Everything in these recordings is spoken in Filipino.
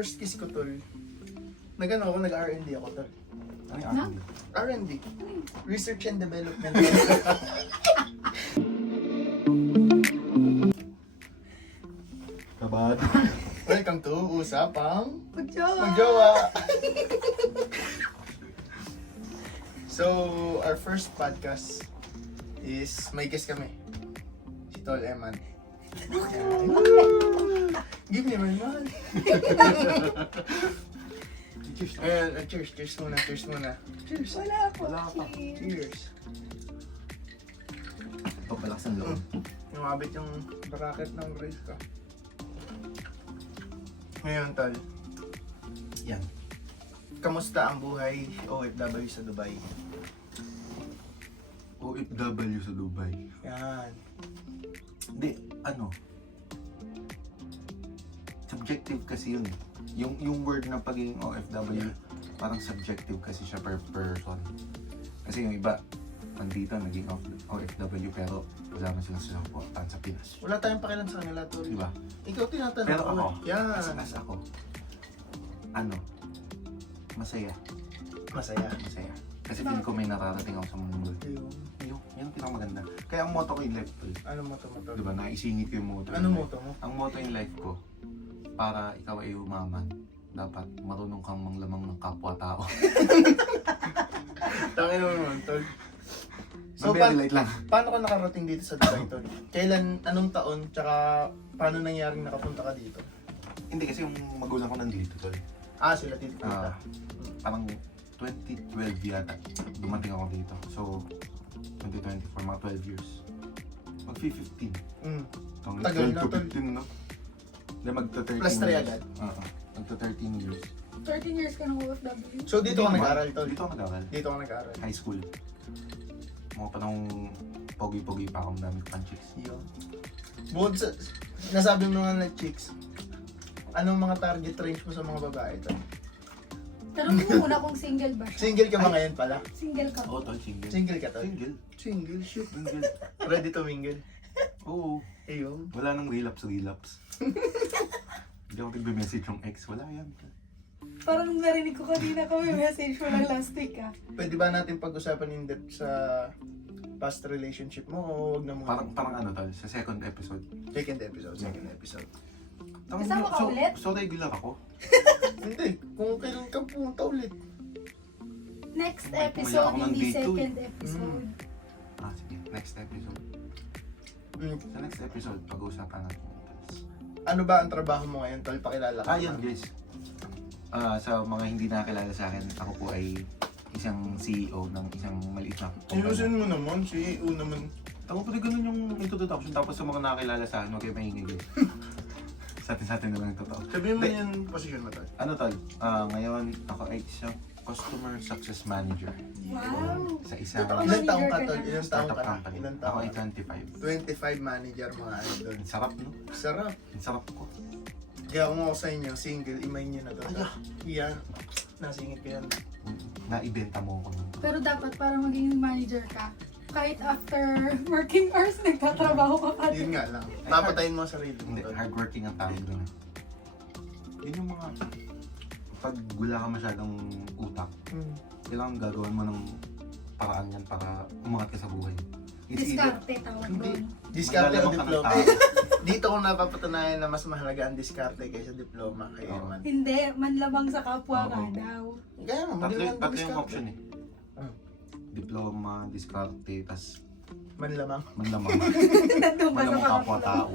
first kiss ko, tol. Nag-R&D ako, tol. Ano yung R&D. Research and Development. Kabad. Welcome to Usapang Magjowa! Magjowa! So, our first podcast is may guest kami. Si Tol Eman. Give me my man. Cheers. Ayan, cheers muna. Cheers. Wala po. Wala pa. Cheers. Pagpalakas ng loob. Lumabit yung bracket ng race ko. Ngayon, Tol, Yan. kamusta ang buhay OFW sa Dubai? OFW sa Dubai. Yan. Hindi, ano? Subjective kasi yun. Yung word na pagiging OFW, parang subjective kasi siya per person. Kasi yung iba, nandito, naging OFW pero wala na silang sinuportahan sa Pinas. Wala tayong pakialam sa kanila, Tol. Diba? Ikaw tinatanong Pero ko. ako, Yan. as ako, ano, masaya. Masaya. Kasi feeling ko may nararating ako sa mundo. Ayun. Yan ang pinakamaganda. Kaya ang motto ko in life, tol. Ano mo to? Diba, naisingit ko yung motto. Ano in mo life. to mo? Ang motto in life ko, para ikaw ay umaman, dapat marunong kang manglamang ng kapwa-tao. Tangin mo naman, Tol. So, So, very light lang. paano ka nakarating dito sa Dubai, Tol? Kailan, anong taon, tsaka paano nangyaring nakapunta ka dito? Hindi kasi yung magulang ko nandito, tol. Ah, sila dito punta. Parang 2012 yata, dumating ako dito. So, 2024, mga 12 years. Mag-15. Mm. Tagal na, tol. 15, no? Hindi, magta-13 Plus 3 years. agad? Oo. Magta-13 years. 13 years ka ng OFW. So, dito ka nag-aral, Tol? Dito ako nag-aral. Dito ka nag-aral. High school. Mga panahong pogi-pogi pa akong dami ko pang chicks. Yun. Bukod sa, nasabi mo nga na chicks, anong mga target range mo sa mga babae, Tol? Tanong mo muna kung single ba siya. Single ka ba ngayon pala? Single ka. Oo, tol, single. Single ka, Tol? Single. Single, shoot. Single. Ready to mingle? Oo. Ayun. Wala nang relapse. Hindi ako nagbe-message yung ex. Wala yan. Parang narinig ko kanina ko may message mo lang last week ah. Pwede ba natin pag-usapan in depth sa past relationship mo o wag na muna? Parang ano tol, sa second episode. Second episode. Kasama ka ulit? So regular ako. Hindi, kung kailan ka pumunta ulit. Next Wala episode, ako ng hindi date to, second episode. Sige, next episode. Mm. Sa next episode, pag-uusapan natin. Ano ba ang trabaho mo ngayon, Tol? Pakilala ka. Yan guys. Sa mga hindi nakakilala sa akin, ako po ay isang CEO ng isang maliit na Sinusin mo naman, CEO naman. Tawag ko rin ganun yung introduction, tapos sa mga nakakilala sa akin, huwag kayo maingay guys. sa atin na lang yung totoo. Sabihin mo Hindi. yung position mo, Tol. Ano tol? Ngayon ako ay isang Customer Success Manager Wow! sa isang Ilan taong ka, Manager Tol? ka na. Ilan taong startup ka na? company. Ilan Ako taong ay ka na? 25. 25 manager, mga idol. Ang sarap, no? Sarap. Ang sarap ko. Kaya kung ako sa inyo, single, imay nyo na to. Yan. Nasingit ko yan. Naibenta mo ako nun. Pero dapat para maging manager ka, kahit after working hours, nagtatrabaho ka pa Yun din. nga lang. Papatayin mo ang sarili mo, Hindi, Tol. hardworking ang tawag doon. Yun yung mga... Pag wala ka masyadong utak, Hmm. kailangan gagawan mo ng paraan yan para umangat ka sa buhay. It's either... Diskarte tawag Hindi. doon. Diskarte o Maglalamang ka ng diploma? tao. Dito ko napapatunayan na mas mahalaga ang diskarte kaysa diploma kay Oo. Eman. Hindi, manlamang sa kapwa ka Oo. daw. Kaya nga, magaling ang Tatlo yung diskarte. option eh. Ah. Diploma, diskarte, tas Manlamang. manlamang. Nandun ba Manlamang sa kapwa-tao.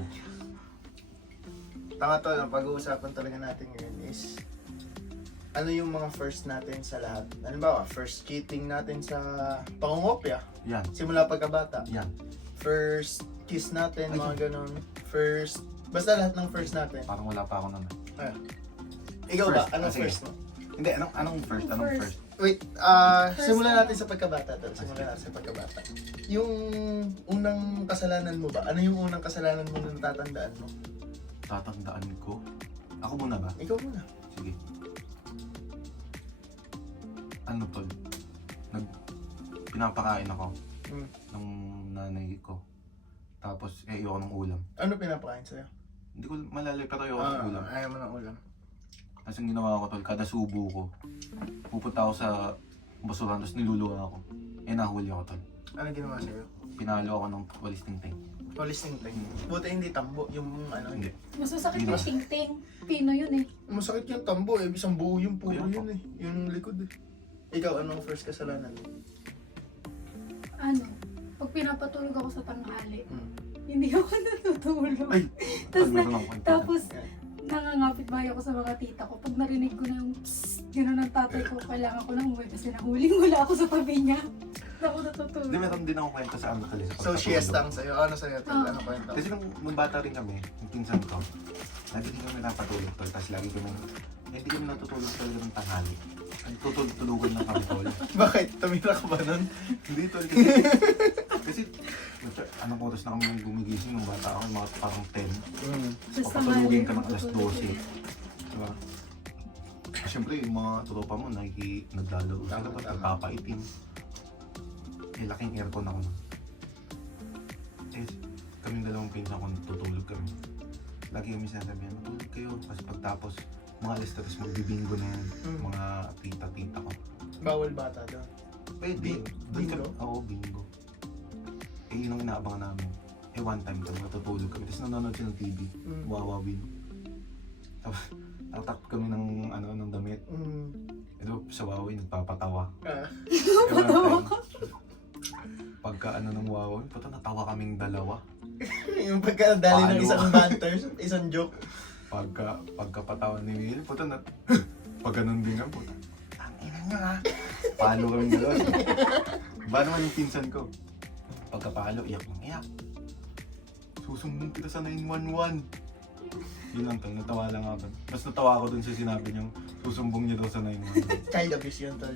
Tama to, ang pag-uusapan talaga natin ngayon is ano yung mga first natin sa lahat. Halimbawa, first cheating natin sa pangungopia. Yan. Simula pagkabata. Yan. First kiss natin, Ay. mga ganun. First, basta lahat ng first natin. Parang wala pa ako nun. Ikaw ba? First. Anong Sige. first mo? Hindi, anong first? Anong first? Wait, First simulan ano? natin sa pagkabata to. Simulan natin sa pagkabata. Yung unang kasalanan mo ba? Ano yung unang kasalanan mo na natatandaan mo? Tatandaan ko. Ako muna ba? Ikaw muna. Sige. Ano tol? Pinapakain ako Hmm. ng nanay ko. Tapos, ayoko ng ulam. Ano pinapakain sa'yo? Hindi ko malala pero ayoko ng ulam. Ayaw mo ng ulam. Tapos ang ginawa ko tol, kada subo ko, pupunta ako sa basurahan, tapos niluluwa ako. Eh nahuli ako tol. Ano ginawa sa'yo? Pinalo ako ng walis ting-ting. Police ting-ting. Buti hindi tambo, yung ano. Hindi. Mas masakit Hindi yung ba? ting-ting. Pino yun eh. Masakit yung tambo eh, isang buo yung puro Kaya yun eh. Yung likod eh. Ikaw, anong first kasalanan mo? Ano, pag pinapatulog ako sa tanghali, Hmm. hindi ako natutulog. Ay! Tapos, meron akong kwento. tapos nangangapit bahay ako sa mga tita ko. Pag narinig ko na yung psst, gano'n ng tatay ko, kailangan ko nang umuwi kasi nahuling wala ako sa tabi niya. Hindi ako natutulog. Hindi, meron din ako kwento sa ano tol. sa So, pagkatulog. siesta ang sa'yo. Ano sa'yo? Tol? Ah. Ano kwento? Kasi nung bata rin kami, yung pinsan ko, lagi din kami napatulog tol. Tapos lagi kami, hindi kami natutulog tol ng tanghali. Tutulog-tulugan lang kami tol. Bakit? Tumira ka ba nun? Hindi tol kasi anong oras na kami nang gumigising nung bata ako, mga parang 10. Tapos papatulugin ka ng tanghali, alas natutulog 12. yan. Diba? Siyempre yung mga tropa mo naglalaro sila Tama, pa, tama. nagpapaitim. Eh laking aircon ako nun. Eh kaming dalawang pinsan ko tutulog kami. Lagi kami sinasabihan, matulog kayo. Kasi pagtapos, mga alas 3 magbibingo na yan. Mm. Mga tita-tita ko. Bawal bata doon. Pwede. Doon Bingo? kami, oo, bingo. Eh yun ang inaabangan namin. Eh one time kami natutulog kami. Tapos nanonood siya ng TV. Mm. Wawawin. Tapos tatak kami ng ano ng damit. Mm. Ito sa Wawawin nagpapatawa. Ah. Eh, one time, pagka ano ng Wawawin, puto natawa kaming dalawa. Yung pagkadali ng Palo. isang banter, isang joke. Pagkapatawan ni Will, puto na pag ganun din nga puto. Tangina nyo ha. Palo kaming dalawa. Ba naman yung pinsan ko? Pagkapalo, iyak ng iyak. Susumbong kita sa 911. Yun lang tol, natawa lang ako. Mas natawa ako dun sa sinabi niyang susumbong niya daw sa 911. Child abuse yun, tol.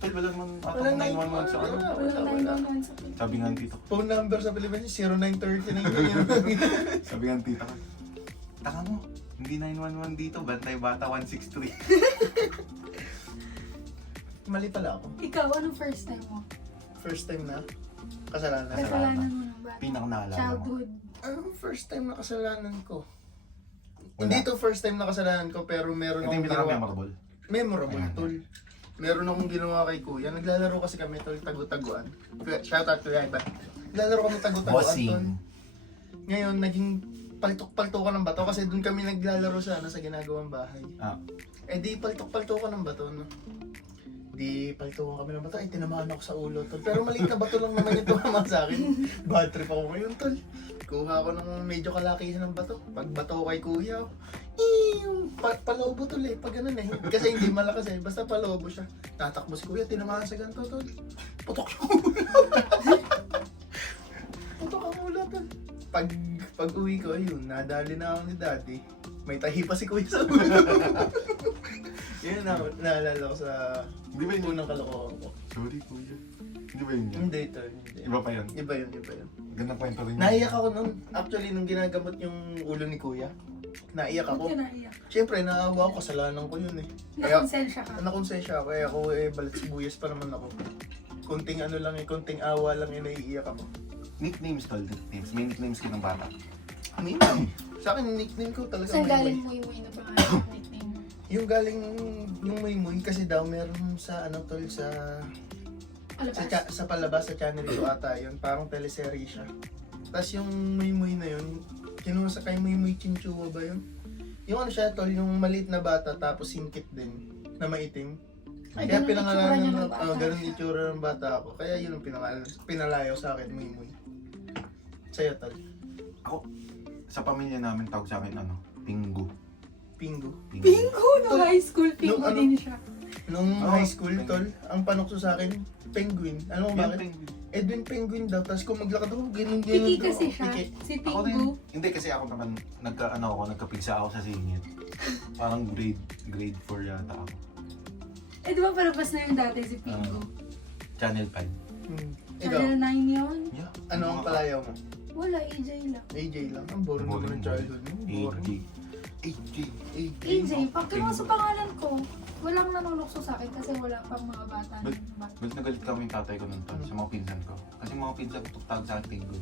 Tol, wala naman ako Walang 911 sa ano. wala. Walang nailangan sa pinto. Sabi nga ng tito ko. Phone number sa Pilipinas, 0930 Sabi nga ng tita ko. Taka mo, hindi 911 dito, Bantay Bata 163. Mali pala ako. Ikaw, anong first time mo? First time na kasalanan. Kasalanan mo ng bata. Pinaka naalala ko. Childhood. Anong first time na kasalanan ko? Wala. Hindi to first time na kasalanan ko, pero meron Ito akong yung pinaka ginawa. memorable. Memorable, Ayan. tol. Meron akong ginawa kay kuya. Naglalaro kasi kami, tol, tagu-taguan. Shout out to Yaiba. Naglalaro kami tagu-taguan, tol. Bossing. Ngayon, naging paltok-paltokan ng bato kasi doon kami naglalaro sa ginagawang bahay. Ah, Eh di paltok-paltokan ng bato, no? Di paltokan kami ng bato, ay tinamaan ako sa ulo, tol. Pero maliit na bato lang naman yung tumama sa akin. Bad trip ako ngayon, tol. Kuha ko ng medyo kalakihan ng bato. Pag bato ko kay kuya, yung palobo tol eh, pag ganun eh. Kasi hindi malakas eh, basta palobo siya. Tatakbo si kuya, tinamaan sa ganito, tol. Putok yung ulo. Putok ang ulo, tol. Pag uwi ko, ayun, nadali na ako ni daddy. May tahi pa si kuya sa ulo. Yun na, naalala ko sa Di ba yun? unang kalokohan ko. sorry kuya. Di ba yun yan? Hindi, tol. Hindi. Iba pa yun. Iba yun, iba yun. Ganda kwento rin yun. Naiyak ako nun. Actually, nung ginagamot yung ulo ni kuya, naiyak Ba't ako. ka naiyak? Siyempre, naawa ako, kasalanan ko yun eh. Kaya, Nakonsensya ka. nakonsensya ako, eh ako balat sibuyas pa naman ako. Kunting ano lang eh, kunting awa lang eh, naiiyak ako. Nicknames tol, nicknames. May nicknames ka ng bata. Nickname. Sa akin, nickname ko talaga Saan galing Maymoy. mo yung na pangalan nickname mo? Yung galing, yung Maymoy, kasi daw meron sa ano tol, sa Alabas. sa palabas, sa channel 2 ata yun, parang teleserye siya. Tapos yung Maymoy na yun, kinuha sa kay Maymoy Chinchua ba yun? Yung ano siya tol, yung maliit na bata tapos singkit din, na maitim. Ay, Kaya ganun itsura niya pinangalanan ng na, bata. ganun itsura ng bata ako. Kaya yun ang pinalayo sa akin, Maymoy. Sa'yo tol, Ako, sa pamilya namin tawag sa akin ano, Pingo. Pingo. Pingo! No Tol, high school, pingo nung ano- din siya. Nung Oh, high school Penguin. tol, ang panukso sa akin, Penguin. Ano mo Yan, bakit? Penguin. Edwin Penguin daw, tapos kung maglakad ako, ganun Piki daw kasi ako, siya. piki. Si Ako rin. Pingo. Hindi kasi ako naman nagkapigsa ako sa singit. Parang grade 4 yata ako. Eh, di ba palabas na yung dati si Pingo? Channel 5. Ikaw, Channel 9 yun? Yeah. ano ang palayaw mo? Wala, AJ lang. AJ lang. Ang boring naman ng childhood mo. AJ. Boring. AJ. AJ, pag kinuha sa pangalan ko, walang nanunokso sa akin kasi wala pang mga bata. Ba't nagalit kami yung tatay ko nun tol, sa mga pinsan ko? Kasi mga pinsan ko tawag sa akin Pingo.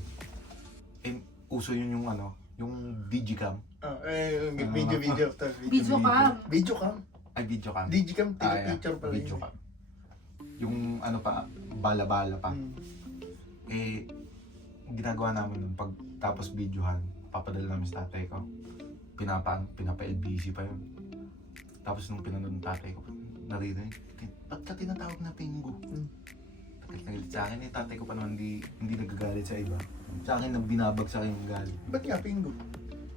Eh, uso yun yung ano, yung digicam. Video, tol. Video cam. Video cam. Ay, video cam. Digicam, yeah. picture pala Video yun. cam. Yung ano pa, bala-bala pa. Mm. Eh, ginagawa namin nun, pag tapos videohan, papadala namin sa tatay ko. Pinapa-LBC pa yun. Tapos nung pinanood ng tatay ko, naririnig, ba't ka tinatawag na Pingo? Nagalit sa akin tatay ko pa naman hindi nagagalit sa iba. Sa akin, binabag sa akin yung galit. Ba't nga Pingo?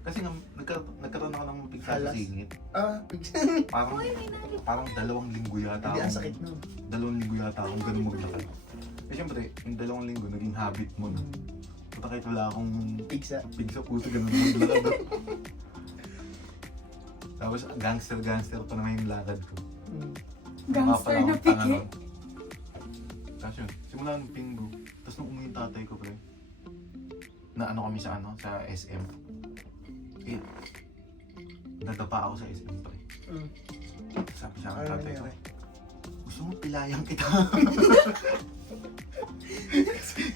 Kasi nga, nagkaroon ako ng pigsa sa Halas? singit. Pigsan. Parang 2 linggo yata Hindi, ang akong- sakit nun. 2 linggo yata akong ganun maglakad. Eh syempre, yung 2 linggo, naging habit mo na. Puta kahit wala akong Pigsa. pigsa puto, ganun maglakad. Tapos gangster pa naman yung lakad ko. Gangster na piki. Tapos yun, simula ng Pingo. Tapos nung umuwi yung tatay ko, pre, na ano kami sa SM. Eh, nadapa ako sa SM, pre. Sabi sa akin Ano tatay ko, nangyari? gusto mo pilayang kita.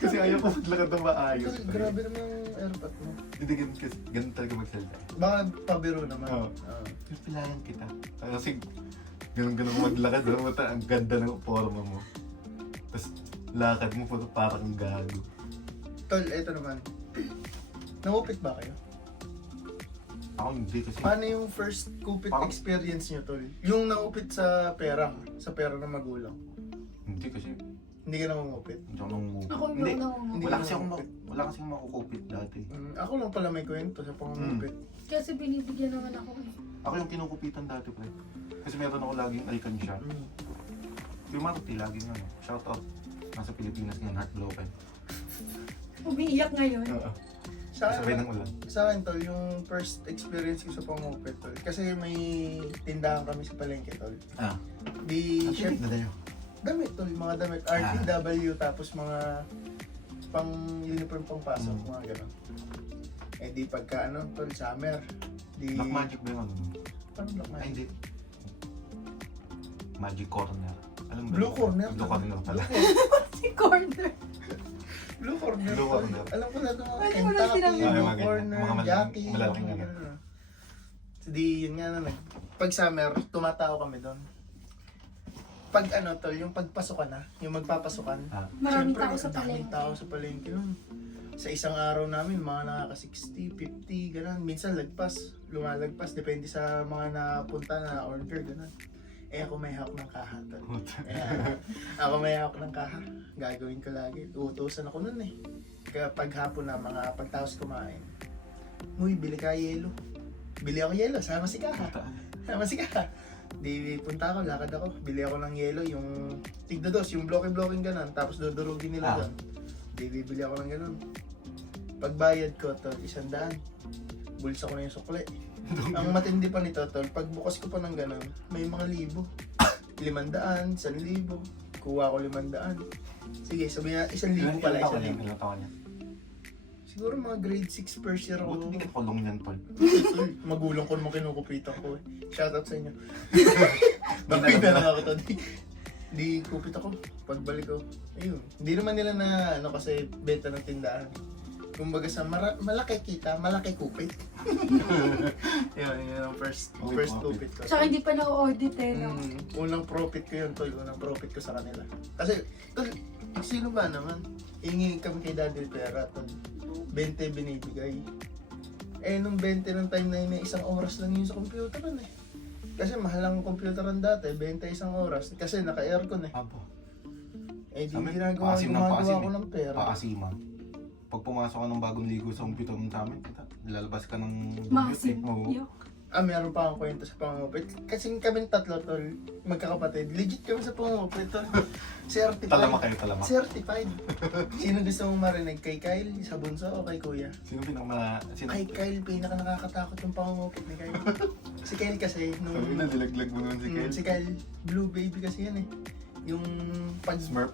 Kasi ayaw ko maglakad ng maayos. Tol, grabe naman yung airpot mo. Hindi, ganun talaga magsalita. Baka pabiro naman. Oo. Pilayang kita. Kasi ganun maglakad, ang ganda ng forma mo. Tapos lakad mo parang gago. Tol, eto naman. Nangupit ba kayo? Ako hindi kasi. Paano yung first kupit Parang- experience nyo, Tol? Yung nangupit sa pera ng magulang. Hindi kasi. Hindi ka nangungupit. Hindi ako nangungupit. Ako Hindi. yung nangungupit. Hindi Wala ka kasi akong nangungupit. wala kasi akong makukupit dati. Ako lang pala may kwento sa pangungupit. Kasi binibigyan naman ako eh. Ako yung kinukupitan dati, pre. Kasi meron ako laging icon shop. Yung Marty, laging shout out. Nasa Pilipinas ngayon, heartbroken. Umiiyak ngayon. Oo. Sa Sabay akin, ng ulan. sa akin, Tol, yung first experience ko sa pangungupit, Tol. Kasi may tindahan kami sa palengke, Tol. Ah. Di, Ang chef, tinig na tayo. damit, Tol. Mga damit. RTW, tapos mga pang uniform pang pasok, mga ganun. Eh di pagka Tol, summer. Di, Black Magic ba yung ano? Paano Black Ay, Magic? hindi. Magic Corner. Alam mo ba Blue yun? Corner. Blue Corner pala. Si corner. Blue Corner. Blue Tol. Corner. Alam ko na ito mga Pwede mo lang Kentucky, sinabi. Blue Mga ganyan. Corner, Mga Jackie. malalaking mga ano. ganun. So di, yun nga na pag summer, tumatao kami doon. Pag Tol, yung pagpasukan na, yung magpapasukan. Maraming Siyempre, tao sa ang daming palengke. tao sa palengke nun. Sa isang araw namin, mga nakaka 60, 50, gano'n. Minsan lagpas, lumalagpas, depende sa mga napunta na order, gano'n. Eh ako may hawak ng kaha, Tol. Ako may hawak ng kaha. Gagawin ko lagi. Uutusan ako nun eh. Kaya pag hapon na, mga pagtaos kumain. Uy, bili ka yelo. Bili ako yelo, sama si kaha. Sama si kaha. Di punta ako, lakad ako. Bili ako ng yelo, yung tigdados, yung blocking gano'n. Tapos dudurugin nila doon. Di bibili ako ng gano'n. Pagbayad ko, Tol, 100. Bulsa ko na yung sukle. Ang matindi pa nito, Tol, pagbukas ko pa ng gano'n, may mga libo. 500, 1,000. Kuha ko 500. Sige, sabi na, 1,000 pala, 1,000. Ilang taon niya? Siguro mga grade 6 first year Buti ako. hindi ka kulong niyan, Paul. Tol, magulang ko naman kinukupitan ko eh. Shoutout sa inyo. Bakit na ako, Tol? Di kupit ako. Pagbalik ko, ayun. Hindi naman nila na kasi benta ng tindahan. Kumbaga sa malaki kita, malaki kupit. yun yung first kupit ko. Tsaka hindi pa na-audit eh, no? Unang profit ko yun, Tol. Unang profit ko sa kanila. Kasi, Tol, sino ba naman? Hingi kami kay Daddy pera, Tol. 20 binibigay. Eh, nung 20 ng time na yun, isang oras lang yun sa computeran eh. Kasi mahal ang computeran dati, 20 isang oras. Kasi naka-aircon eh. Apo. Eh, di Sabi, gumagawa ko ng pera. Paasima. Pag pumasok ka ng bagong ligo sa computer mo sa amin, lalabas ka ng Massive. Oo. Yuck. Meron pa akong kwento sa pangungupit. Kasi kaming tatlo, Tol, magkakapatid. Legit kami sa pangungupit, Tol. Certified. Talama kayo, talama. Certified. Sino gusto mong marinig? Kay Kyle, sa bunso o kay Kuya? Sino Kay Kyle, pinaka nakakatakot yung pangungupit ni Kyle. Si Kyle kasi, nung... Sabi na, dilaglag mo naman si Kyle. Si Kyle, blue baby kasi yan eh. Yung pag... Smurf.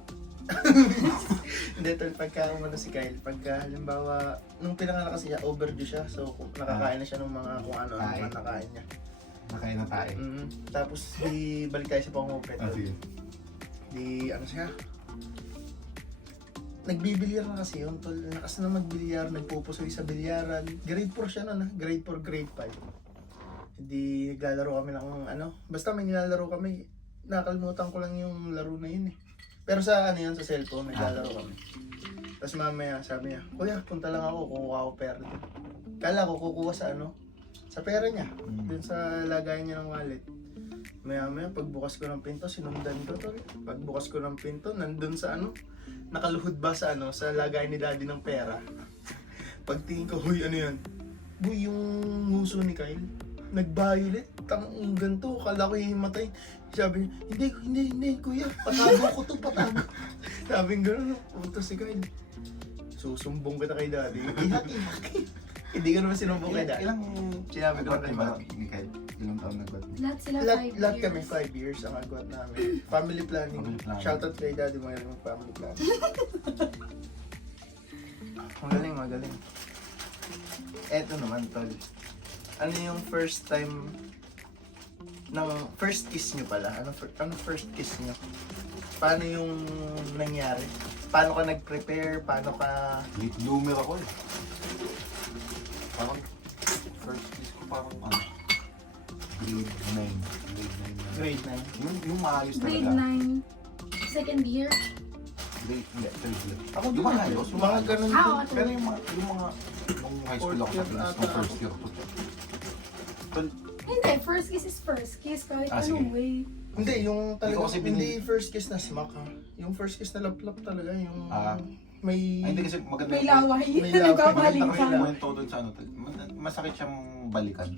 Hindi, Tol, pagka umano si Kyle, pagka halimbawa, nung pinanganak kasi siya, overdue siya. So, nakakain na siya ng mga kung ano-ano Kain. mga nakain niya. Nakain na tayo. Tapos, di balik tayo sa pangungupit. Ah, sige. Di, ano siya? nagbibilyar na kasi yun, tol. Lakas na magbilyar, nagpupusoy sa bilyaran. Grade 4 siya nun, ha? Grade 4, grade 5. Hindi naglalaro kami ng basta may nilalaro kami. Nakalimutan ko lang yung laro na yun eh. Pero sa yun, sa cellphone, naglalaro kami. Tapos mamaya, sabi niya, kuya, punta lang ako, kukuha ako pera din. Kala ko kukuha sa sa pera niya. Dun sa lagayan niya ng wallet. Maya, pagbukas ko ng pinto, sinundan ko to. Pagbukas ko ng pinto, nandun sa nakaluhod ba sa sa lagayan ni daddy ng pera. Pagtingin ko, huy, ano yan? Boy, yung nguso ni Kyle, nag-violet, ganito, kala ko hihimatay. Sabi niya, hindi, kuya, patago ko to, patago. Sabi nga gano'n, punto si Kyle. Susumbong kita kay daddy. Ihaki. Hindi ko naman sinumbong kay daddy. Ilang Sinabi ko agwat kay ba daddy. ni Kyle? Ilang taon nagwat? Lahat sila 5 years. Lahat kami 5 years ang agwat namin. Family planning. Family planning. Shoutout kay daddy mo yung family planning. Magaling. Eto naman, tol. Ano yung first time first kiss nyo pala? Ano first kiss nyo? Paano yung nangyari? Paano ka nag-prepare? Paano ka... Late bloomer ako eh. Parang first kiss ko parang grade 9. Grade 9? Yung maayos Grade talaga. 9, second year. Hindi, third year. Ako Yung din. maayos, yung Mga maayos. ganun Ah, din. oo. Pero yung mga nung high school ako sa Fourth year Pinas, ata nung first ako. year ko. Hindi, first kiss is first kiss. Kahit Sige. anong way. Hindi, yung Ikaw talaga, kasi hindi first kiss na smack ha. Yung first kiss na lap-lap talaga, yung may... Ay, hindi kasi maganda May laway. May laway. Nagpapaling Maganda ka. kasi yung kwento doon sa masakit siyang balikan.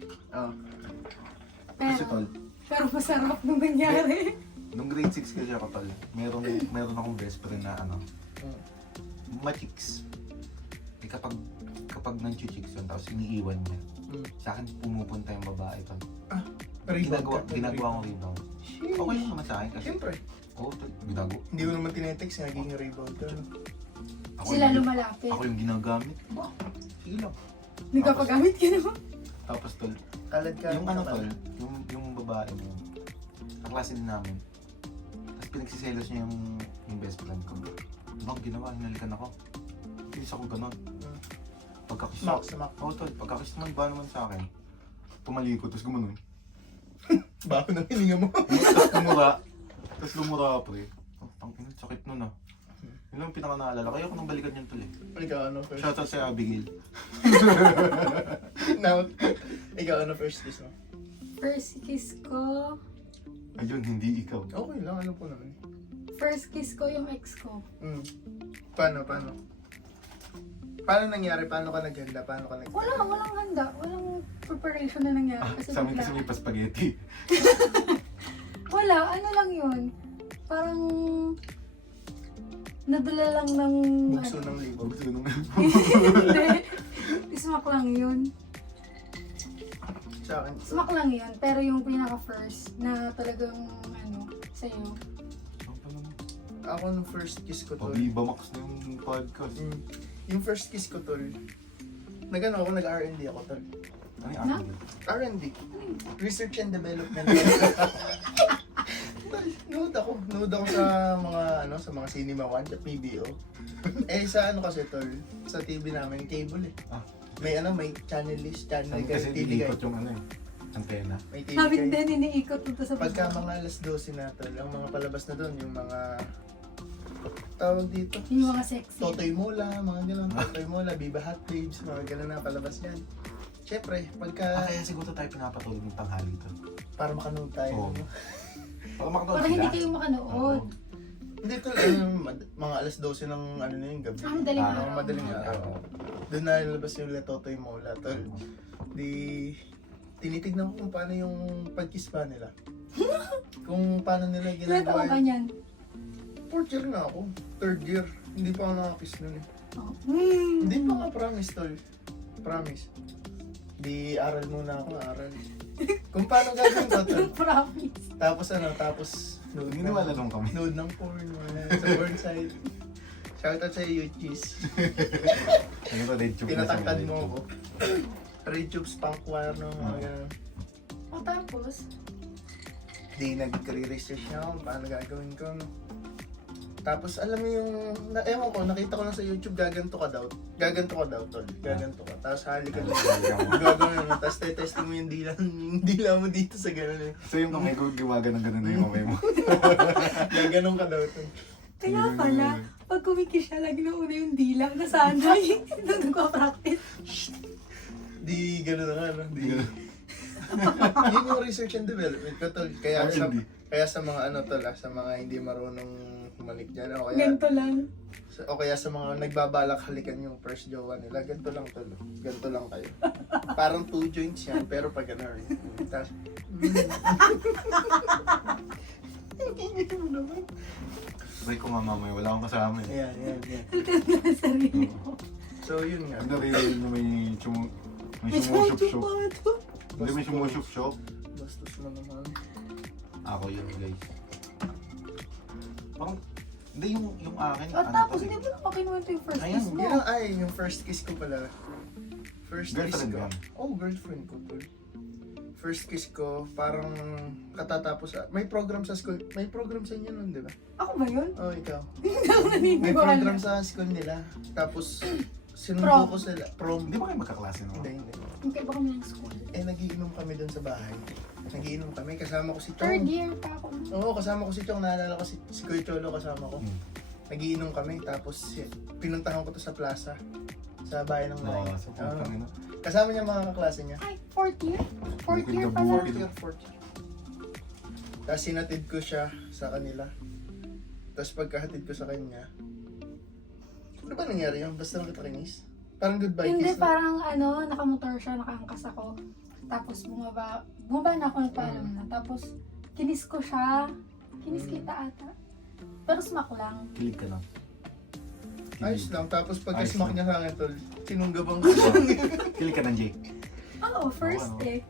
Kasi tol, Pero masarap nung nangyari. nung grade 6 kasi ako tol, meron akong best friend na ma-chicks. Eh kapag nang-chicks yun, tapos iniiwan niya. Sa akin pumupunta yung babae tol. Ginagawa ko rebound. Okay lang naman sa akin kasi. Siyempre, Oo, tol, ginagawa. hindi ko naman tinetext, naging rebound ka. Ako Sila yung- lumalapit. Ako yung ginagamit. Sige lang. Nagpapagamit ka naman. Tapos tol, Kalad ka. yung tol, yung babae mo, kaklase din namin. Tapos pinagsiselos niya yung best friend ko. Ano ang ginawa? Hinalikan ako. Pinis ako ganon. Pagkakiss Smack. Oo tol, pagkakiss naman ba naman sa akin? Tumalikod, tapos gumanon. Bako ng hininga mo. Tapos lumura pre. Oh, tangina, sakit nun ah. Yun lang ang pinaka-naalala. Kaya ako nang balikan yung tol eh. Ikaw first? Shoutout sa Abigail. Now, ikaw first kiss mo? First kiss ko. Ayun, hindi ikaw. Okay lang, po naman. First kiss ko yung ex ko. Paano? Paano nangyari? Paano ka naghanda? Paano ka Walang handa. Walang preparation na nangyari. Kasi Sa amin bigla. kasi may pa-spaghetti. Wala, ano lang yun. Parang nadala lang ng... Bugso ng libo? Gusto nung Hindi. Smack lang yun. Sa akin. Smack lang yun. Pero yung pinaka-first na talagang sa'yo. Ako nung first kiss ko, tol. Pag-iba max na yung podcast. Yung first kiss ko, tol. Nag-R&D ako, tol. Ano yung Na? akin? R&D. Research and Development. Nood ako sa mga Cinema One at PBO. Sa kasi, tol, sa TV namin, cable eh. May channel list, channel Saan kasi TV iikot guide. yung antena. May TV Sabi guide. din, iniikot dito sa Pagka mga alas 12 na, tol, ang mga palabas na doon, yung mga tawag dito, Yung mga sexy. Totoy Mola, mga gano'n, Totoy Mola, Viva Hot Babes, mga gano'n na palabas yan. Siyempre, pagka, Kaya siguro tayo pinapatulog ng tanghali to. para makanood tayo. Oo. no? Para makatulog Para hindi kayo makanood. Hindi to, mga alas 12 ng na yung gabi. Madaling araw. Madaling araw. Doon na nilabas yung Totoy Mola, tol. Di, tinitignan ko kung paano yung pag-kiss pa nila. Kung paano nila Ilan taon ka ginagawa. niyan? 4th year na ako. 3rd year. Hindi pa ako nakakiss nun eh. Oh. Hindi pa nga promise, tol. Promise. Di aral muna ako, aral. Kung paano gagawin ko, tol. Promise. Tapos nude Niniwala lang kami. Nude ng porn, sa porn site. Shoutout sa Yuchis. Ano to, dead tube na Tinatangkad sa'yo, mo dead ako. tube. Red-tube spunk wire no, mga ganun. O tapos, Di nag-re-research na ako, paano gagawin ko, no? Tapos alam mo yung, ewan ko, nakita ko na sa YouTube, gaganto ka daw, tol. Gaganto ka. Tapos halik ka na. Gagawin mo. Tapos testing mo yung dila mo dito sa gano'n. So yung kamay ko, gumagano-gano na yung kamay mo. Gaganon ka daw, tol. Kaya pala, pag kumikis siya, lagi na una yung dila. Nasaan na yung nagpa-practice. Di gano'n na nga, no? Di. Yun yung research and development ko, tol. Kaya sa mga ano, tol, sa mga hindi marunong humalik dyan, o kaya, Ganito lang. o kaya sa mga nagbabalak halikan yung first jowa nila, ganito lang, tol. Ganito lang kayo. Parang 2 joints yan, pero pag ano rin. Tapos, hindi mo naman. Sabay ko mamamay, wala akong kasama eh. Ayan. Halika na sarili ko. So, yun nga. Ang naririnig na may May sumusup-sup. pa ito. Hindi may sumusup-sup. Bastos mo naman. Ako yun guys. Parang, hindi yung akin. At tapos, di ba ako kinuwento yung first Ayan, kiss mo? Yun ay, yung first kiss ko pala. First kiss Girlfriend ko. yan? Oh, girlfriend ko, tol. First kiss ko, parang katatapos, may program sa school. May program sa inyo nun, di ba? Ako ba yun? Oh, ikaw. Hindi May ko program alam. sa school nila. Tapos, sinundo Prom. ko sila. Prom. Hindi ba kayo magkaklase naman? Hindi. Hindi ba kami ng school? Nagiinom kami doon sa bahay. Nagiinom kami, kasama ko si Third Chong. year pa ako. Oo, kasama ko si Chong. Naalala ko si Kuya Cholo kasama ko. Hmm. Nagiinom kami, tapos pinuntahan ko to sa plaza. Sa bahay ng Oo, Nay. sa putang ina. Kasama niya mga kaklase niya. Ay, fourth year? Fourth Bukid year na pala. bukid. Fourth year. Tapos sinatid ko siya sa kanila. Tapos pagkahatid ko sa kanya, ano ba nangyari yun? Basta lang kita kinis? Parang goodbye Hindi, kiss na. parang nakamotor siya, nakaangkas ako. Tapos bumaba na ako, nagpaalam na. Tapos kinis ko siya. Kinis kita ata. Pero smack lang. Kilig ka lang. Ayos lang. Tapos Ayos pagka-smack lang. niya sa akin, tol, sinunggabang ko siya. Kilig ka ng Jay. Oo, first Oo, eh.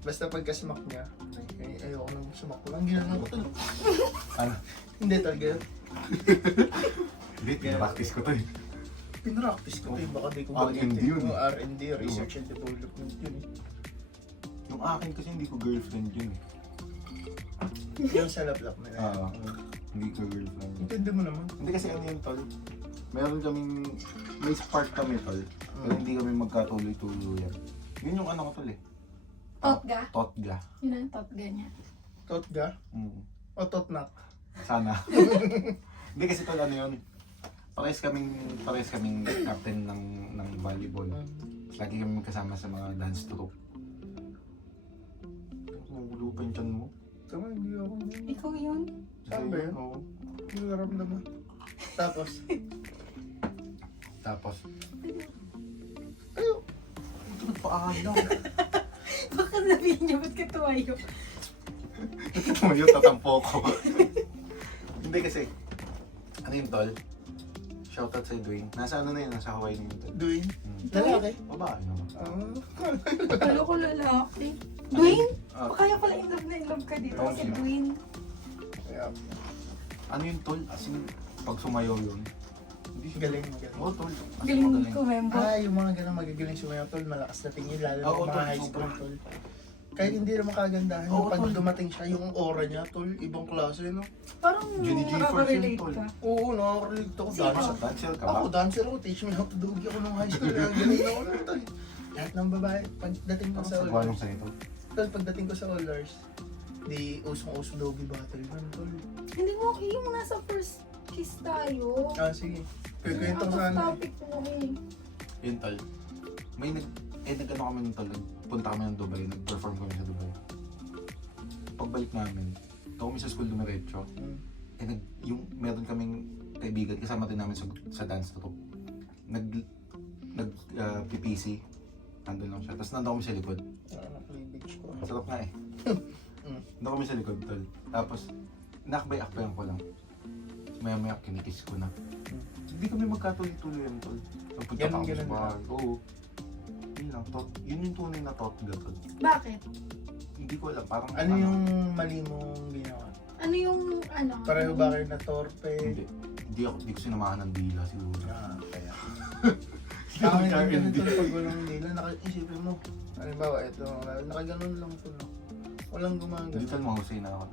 Basta pagka-smack niya, ayoko nang sumak ko lang. Ginano ko, tol. Ano? Hindi, tol, gano'n. Hindi, pinaractice ko to eh. Pinractice ko eh, baka di ko R&D yun. R&D, Research and Development yun eh. Yung akin kasi hindi ko girlfriend yun eh. Yung sa laplap na yan. Oo. Hindi ko girlfriend yun. Intindi mo naman. Hindi kasi ano yun tol. Meron kaming, may spark kami tol. Pero hindi kami magkatuloy-tuloy yan. Yun yung ano ko tol eh. Totga. Totga. Yun ang totga niya. Totga Mm. o totnak? Sana. Hindi kasi tol ano yun. Parehas kaming captain ng volleyball. Lagi kami magkasama sa mga dance troupe. Magulo pa yung tiyan mo. Tama, hindi ako yun. Ikaw yun? Saan ba yun? Oo. Hindi ko naramdaman. Tapos, Tapos, ayo. ito nagpaalaw. Baka sabihin niya, ba't ka tumayo? Tumayo, tatampo ko. Hindi kasi, ano yung tol? Shoutout sa Dwayne. Nasa ano na yun, nasa Hawaii na yun tol. Dwayne? Hmm. Lalaki? Babae naman. Kalo ko lalaki. Dwayne? Ah, Kaya pala in love ka dito kasi Dwayne. Kaya, ano yung tol? As in, pag sumayaw yun. Hindi siya galing, magaling. Oo tol. As in, Galing magaling. ko, member. Yung mga ganang magagaling sumayaw, tol, malakas na tingin, lalo na Oo, mga tol, high school, sobra. tol. Kahit hindi naman kagandahan, Oo, pag tol. dumating siya, yung aura niya, tol, ibang klase, no? Parang Jenny G. nakaka-relate Fortune, ka. Oo, nakaka-relate ako. Sino? Dancer. Dancer ka ba? Ako, dancer ako. Teach me how to doogie ako nung high school. Kaya galing ako nun, tol. Lahat ng babae, pagdating ko Ano sa sa All gwanong Stars, sa'yo tol? tol, pagdating ko sa All Stars, di usong-uso doggy battle man, tol. Hindi mo, yung nasa first kiss tayo. Ah, sige. Kwento ko Out of sana. topic mo eh. Yun tol. May nag-ano kami ng tol. Punta kami ng Dubai. Nag-perform kami sa Dubai. Pagbalik namin, ito kami sa school dumiretso. Yung meron kaming kaibigan, kasama din namin sa dance troupe. PPC. Nandun lang siya. Tapos nandun kami sa likod. Nakalibig ko. Sarap nga eh. Mm. Nandun kami sa likod tol. Tapos, nakbay-akbayan ko lang. Maya-maya kinikiss ko na. Hindi kami magkatuloy-tuloy yan tol. Nagpunta pa kami sa Ganun, bahay. Oo. Yun lang. Yun yung tunay na totga tol. Bakit? Hindi ko alam. Parang Ano yung mali mong ginawa? Ano yung ano? Pareho ba kayo na torpe? Hindi. Hindi ko sinamahan ng dila siguro. Ah, kaya. Hindi Ako ko hindi R&D. ganito pag walang nila, nakaisipin mo. Halimbawa, ito, nakaganon lang ito, no? Walang Hindi gumagano. tol, mahusay na ako.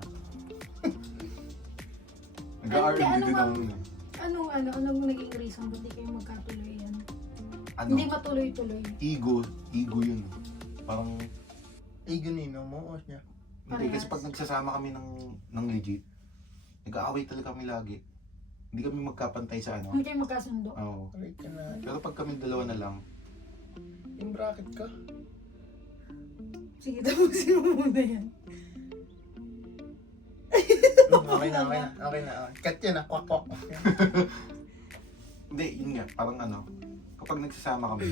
Nag-R&D Ano din bang- ako nun eh. Anong naging reason ba't di kayo magkatuloy yan? Ano? Hindi matuloy-tuloy. Ego yun. Parang, Ginino mo o niya? hindi kasi Parehas. pag nagsasama kami ng legit, nag-aaway talaga kami lagi. Hindi kami magkapantay sa ano. Hindi kayo magkasundo. Oo. Aray ka na. Pero pag kami dalawa na lang, Yung bracket ka. Sige, tapusin mo muna yan. Okay na. Okay. Cut yan kwak. hindi, yun nga, parang ano, kapag nagsasama kami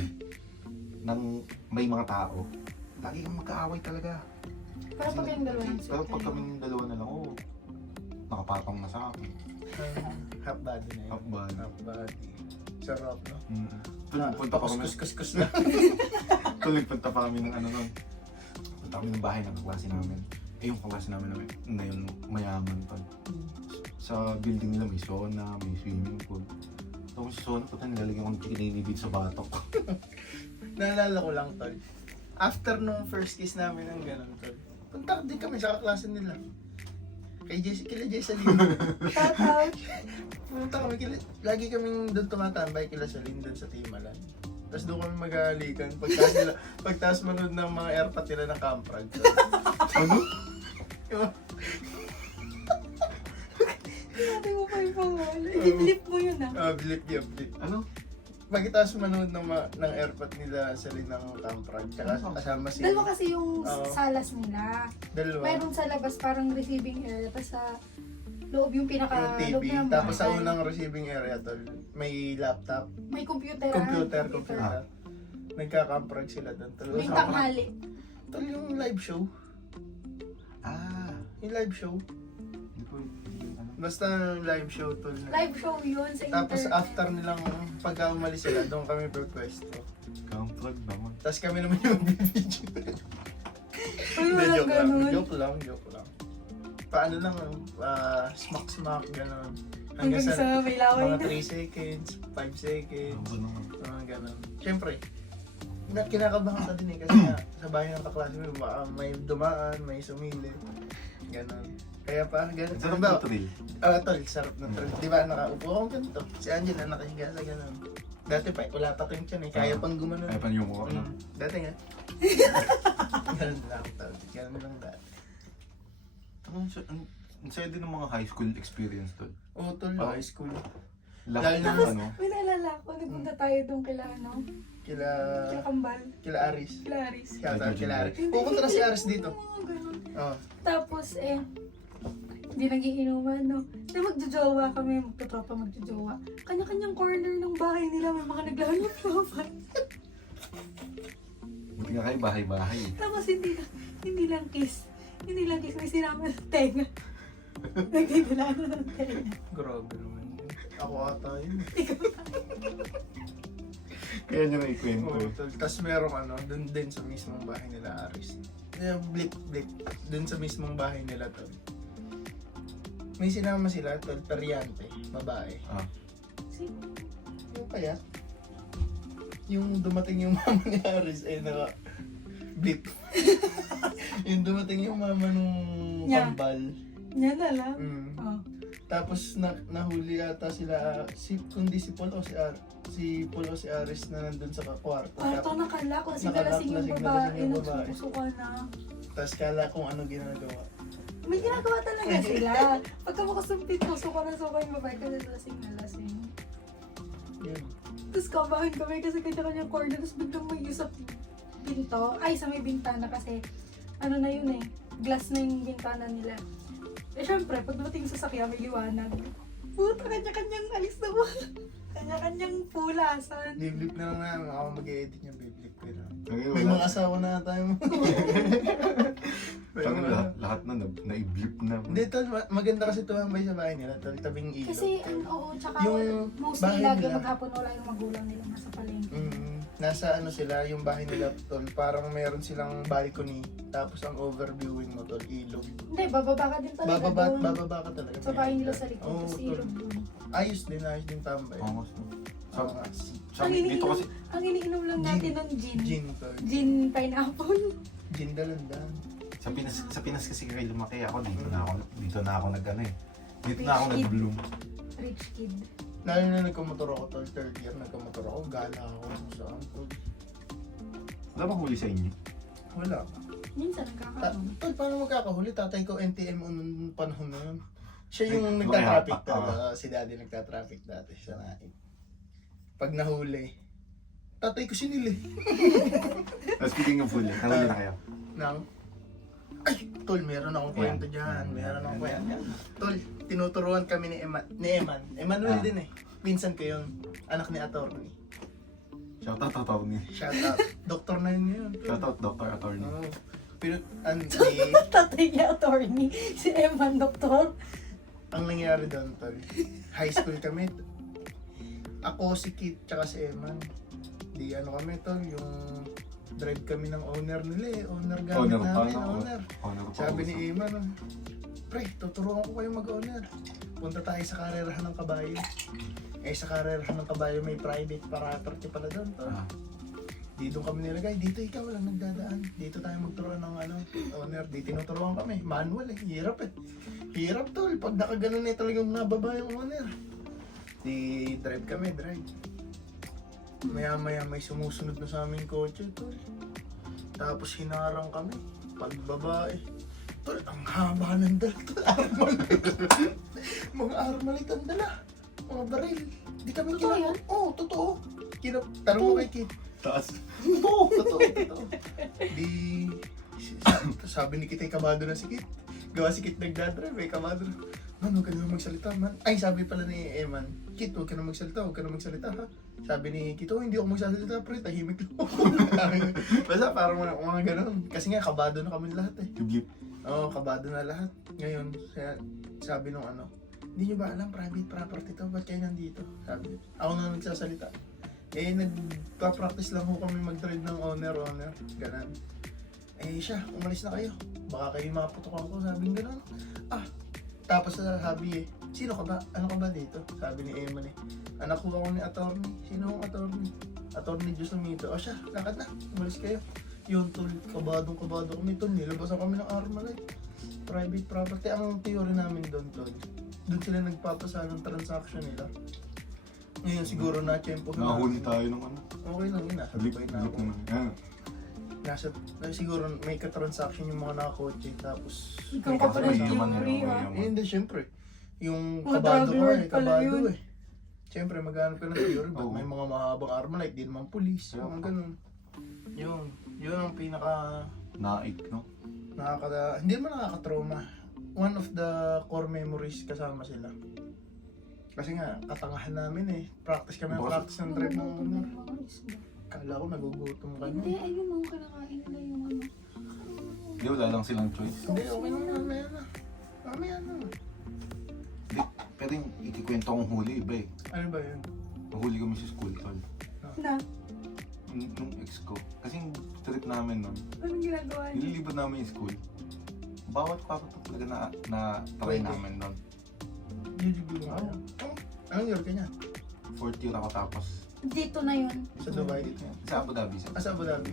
ng may mga tao, lagi kang magkaaway talaga. Pero pag kayong dalawa ng Pero pag kami dalawa na lang, nakapatong na sa akin. Half body na yun. Half body. Half body. Sarap, no? Punta pa kami, Kuskus na. punta pa kami ng ano nun. Punta kami ng bahay ng kaklase namin. Yung kaklase namin na yun mayaman pa. Sa building nila may sauna, may swimming pool. Tapos sa sauna, puta nilalagyan ko ng kininibig sa batok. Naalala ko lang, tol. After nung first kiss namin ng ganun, tol. Punta din kami sa kaklase nila. Kila Jessalyn. Shout out! Pumunta kami, lagi kaming doon tumatambay kila Salin doon sa Timalan. Tapos doon kami mag-aalikan. Pagtaas manood ng mga airpat nila ng Camprag. Ano? Sabi mo pa yung pangalan. I-flip mo yun ah. Blip. Ano? Pagkatapos manood ng airpat nila Salin ng Camprag. Tsaka kasama si... Dalawa kasi yung Oo. salas nila. Dalawa. Mayroon sa labas parang receiving area, tapos sa loob yung Yung loob TV. ng Tapos sa bahay. unang receiving area, tol, may laptop. May computer. Computer. Ah. Nagka-Camprag sila doon. Tol, May tanghali. Tol, yung live show. Yung live show. Hindi ko, ano? Basta live show, tol. Live show yun sa Tapos internet. after nilang pagka umalis sila, doon kami pwesto. Camplug naman. Tapos kami naman yung video. Ay, walang ganun. Joke lang. Paano lang, smack, gano'n. Hanggang sa may laway mga na. 3 seconds, 5 seconds, Ano naman? mga gano'n. Siyempre, kinakabahan ka din kasi nga, sa bahay ng kaklase mo, baka may dumaan, may sumilip, gano'n. Kaya pa, gano'n. Sarap Diba? na thrill. Tol, sarap na thrill. Di ba, nakaupo akong ganito. Si Angela nakahiga sa gano'n. Dati pa, wala pa kayong tiyan eh. Kaya pang gumanon. Ay, pan yung mukha, no? Dati nga. Ganun lang, tol. Ganun lang dati. Ang saya din ng mga high school experience tol. Oo, tol, Oh. high school. Lahat Lalo ng na- ano, May naalala ko, nagpunta tayo doon kila Kila Kambal, Aris. kila Aris. Shout out kila Aris. Pupunta na si Aris dito. Oo, ganun. Oo. Tapos hindi nagiinuman, no? Na magjojowa kami, magtotropa magjojowa. Kanya-kanyang corner ng bahay nila, may mga naglalap-lapan. buti nga kayo bahay-bahay. Tapos hindi lang kiss. Hindi lang kiss, may sinama ng tenga. Nagdidala ng tenga. Grabe naman yun. Ako ata yun. Kaya nyo na ikwento. Oo, tol. Tapos merong dun din sa mismong bahay nila Aris. Blip. Dun sa mismong bahay nila, tol. May sinama sila, tol, Periante, babae. Sino? Yung kaya, yung dumating yung mama ni Aris, blip. Yung dumating yung mama nung Yeah. kambal. Niya na lang. Mm. Oh. Tapos nahuli ata sila, kundi si Paul o si Paul o si Aris na nandun sa kwarto. Parto nakalak, kasi Nakalak, nalasing yung lasing babae, yung babae. nagsusuka na. Tapos kala kung ano ginagawa. May ginagawa talaga sila. Pagka makasumpit mo, suka na suka yung babae kasi lasing na lasing. Yun. Tapos kabahan kami kasi kanya-kanyang corner, tapos biglang may usap pinto. Ay, sa may bintana kasi, ano na yun glass na yung bintana nila. Syempre, pag dumating sa sakya, may liwanag. Puta, kanya-kanyang alis na mo. Kanya-kanyang pulasan. Biblip na lang namin. Ako mag-i-edit niya, biblip ko na. Ngayon, May wala. mga asawa na tayo. Parang lahat na na-i-blip na. Hindi, tol, maganda kasi tumambay sa bahay nila, tol, tabing ilog. Kasi, oo, tsaka Yung mostly bahay lagi nila. maghapon wala yung magulang nila nasa palengke. Nasa sila, yung bahay nila, tol, parang meron silang balcony, tapos ang overviewing mo, tol, ilog. Hindi, bababa ka din talaga doon. Bababa ka talaga. Sa bahay nila sa likod, Oo, tapos tol. ilog doon. Ayos din tambay. Oo, Oo nga. dito kasi, Ang iniinom lang natin ng gin. Gin, tol. Gin pineapple. Gin dalandan. sa Pinas kasi kayo lumaki ako, dito na ako nag Dito na ako nag-bloom. Rich kid. Lalo na nagkamotor ako tol, third year nagkamotor ako, gala ako kung saan tol. Wala bang huli sa inyo? Wala. Minsan nagkakaroon. Tol, paano magkakahuli? Tatay ko NTM nung panahon na yun. Siya yung Ay, nagtatraffic kaya, talaga. Si daddy nagtatraffic dati sa nain. Pag nahuli, tatay ko sinili. Speaking of huli, nahuli na kayo. Nang, ay, tol, meron akong kwento dyan. Meron akong kwento. Tol, tinuturuan kami ni Eman. Emmanuel din eh. Pinsan ko yun. Anak ni attorney. Shoutout attorney. Shout out. Doktor na yun ngayon. tol. Shoutout Dr. Attorney. Oo. Pero, Tatay niya attorney. Si Eman, doktor. ang nangyari doon, tol. High school kami. Ako, si Kit, tsaka si Eman. Di ano kami, tol, yung drive kami ng owner nila eh. Owner gamit Owner pa, namin, no? owner. Honor pa Sabi uso. ni Eman, pre, tuturuan ko kayo mag-owner. Punta tayo sa karerahan ng kabayo. Eh, sa karerahan ng kabayo may private property pala doon, tol. Ah, Di doon kami nilagay, dito ikaw lang nagdadaan. Dito tayo magturuan ng owner. Di tinuturuan kami. Manual eh, hirap eh. Hirap tol, pag nakaganon eh talagang nababa yung owner. Di drive kami, drive. Maya may sumusunod na sa aming kotse tol. Tapos hinarang kami. Pagbaba eh. Tol, ang haba ng dala tol. Mga armalite ang dala. Mga baril. Di kami Totoo yan? Oo, totoo. Tanong mo kay Kit. taas. Totoo. Di, sabi ni Kit ay kabado na si Kit. Gawa si Kit nagdadrive eh, kabado na. Man, huwag ka na magsalita man. Ay, sabi pala ni Eman, Kit, huwag ka na magsalita ha. Sabi ni Kit, oh, hindi ako magsasalita, pre, tahimik lang. Basta parang mga ganun. Kasi nga, kabado na kami lahat eh. Blip. Oo, kabado na lahat. Ngayon, sabi nung hindi nyo ba alam, private property to, ba't kayo nandito? Sabi, ako na nagsasalita. Eh, nagpa-practice lang ho kami mag-trade ng owner. Ganun. Eh, siya, umalis na kayo. Baka kayo maputokan ko, sabi ng ganun. Tapos sabi eh, sino ka ba? Ano ka ba dito? Sabi ni Eman eh. Anak ko ako ni attorney. Sino ang attorney? Attorney Diyos Lumito. O siya, lakad na. Umalis kayo. Yun, tol, kabado kami, tol. Nilabasan kami ng Armalite. Private property. Ang theory namin doon, tol. Doon sila nagpapasa ng transaction nila. Ngayon siguro na-tempo na. Nakahuli tayo ng ano. Okay lang yun, nasa Blip Dubai na ako. na. Siguro may ka-transaction yung mga nakakotse. Tapos, Ikaw may ka pala kasama- yung theory, ha? hindi, syempre. Yung Mga kabado ko traveler eh, pala kabado yun. eh. Syempre, maghanap ka ng theory, ba't Oo. may mga mahabang Armalite, di naman police, Kaya mga pa. ganun. Yun ang pinaka, Naik, no? hindi naman nakaka-trauma. One of the core memories kasama sila. Kasi nga, katangahan namin eh. Practice kami ng Bakit? practice ng drive ng Nagugutom ano. ng mga isda. Kala ko nagugutom ka Hindi, nun. ayun ang kinakain nila yung ano. Hindi, wala lang silang choice. Hindi, okay lang mamaya na. Mamaya na. Hindi, pero yung ikikwento kong huli, iba eh. Ano ba yun? Nahuli kami sa school, tol. Na, Yung ex ko. Kasi yung trip namin nun, anong ginagawa niya? nililibot namin yung school. Bawat kwarto talaga na try Pwede. namin nun. Jujubilo nga. Anong year ka niya? Fourth year ako tapos Dito na yun. Sa Dubai? sa Abu Dhabi. Sa Abu Dhabi?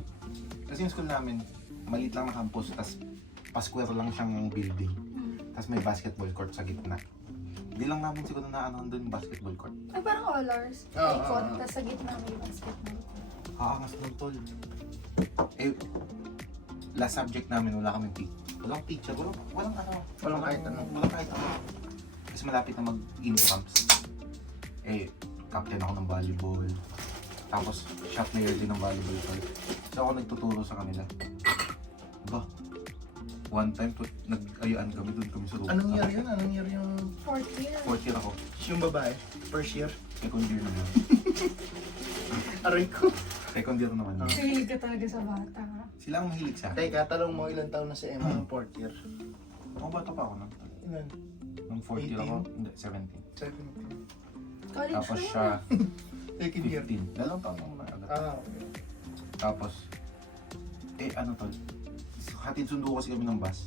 Kasi yung school namin, maliit lang na campus, tapos pa-square lang siyang building. Tapos may basketball court sa gitna. Hindi lang namin siguro na ano doon yung basketball court. Ay, parang all-ours. Oo, Ikot, oo. tapos sa gitna may basketball. Kaangas nun, tol. Eh, last subject namin, wala kaming walang teacher, walang ano. Walang kahit ano. Walang kahit ano. Kasi malapit na mag-in-camps. Eh, captain ako ng volleyball. Tapos, shot player din ng volleyball. Tol. So ako nagtuturo sa kanila. Ba, one time, nag-ayaan kami doon kami sa rooftop. Anong year yun? Anong year yung Fourth year. Fourth year ako. yung babae? First year? Second year naman. Aray ko. Second year naman. Ah. Kahilig ka talaga sa bata. Sila ang mahilig sa akin. Teka, talong mo ilang taon na si Emma ng fourth year? Ako bata pa ako nun. Ilan? Nung fourth year 18? ako, hindi, 17. 17. College Tapos na siya, yun. Second year? 15. Dalawang taon ako na agad. Okay. Tapos, ano to? Hatid sundo kasi kami ng bus.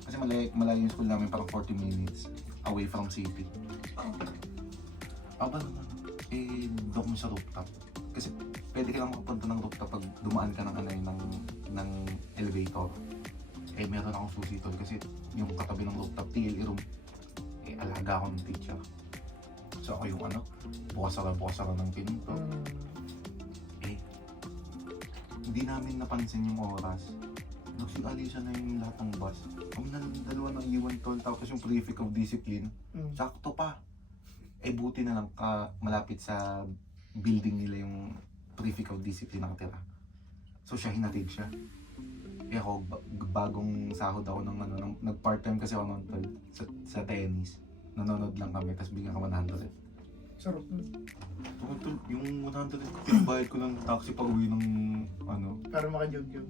Kasi malayo yung school namin, parang 40 minutes away from city. Aba naman, doon kami sa rooftop. Kasi pwede ka lang makapunta ng rooftop pag dumaan ka ng elevator. Meron akong susi tol kasi yung katabi ng rooftop, TLE room. alaga ako ng teacher. So ako yung bukas ako ng pinto. Hindi namin napansin yung oras. Nagsialisa na yung lahat ng bus. Kami na dalawa ng iwan tol, tapos yung prefect of discipline. Sakto pa. Buti na lang malapit sa building nila yung prefect of discipline nakatira. So siya, hinatid siya. Ako, bagong sahod ako ng nag-part-time kasi ako noon tol, sa tennis. Nanonood lang kami, tapos bigyan ka 100. Sarap. Tol, yung 100 ko, pinabayad ko ng taxi pag uwi ng Para makajog-jog.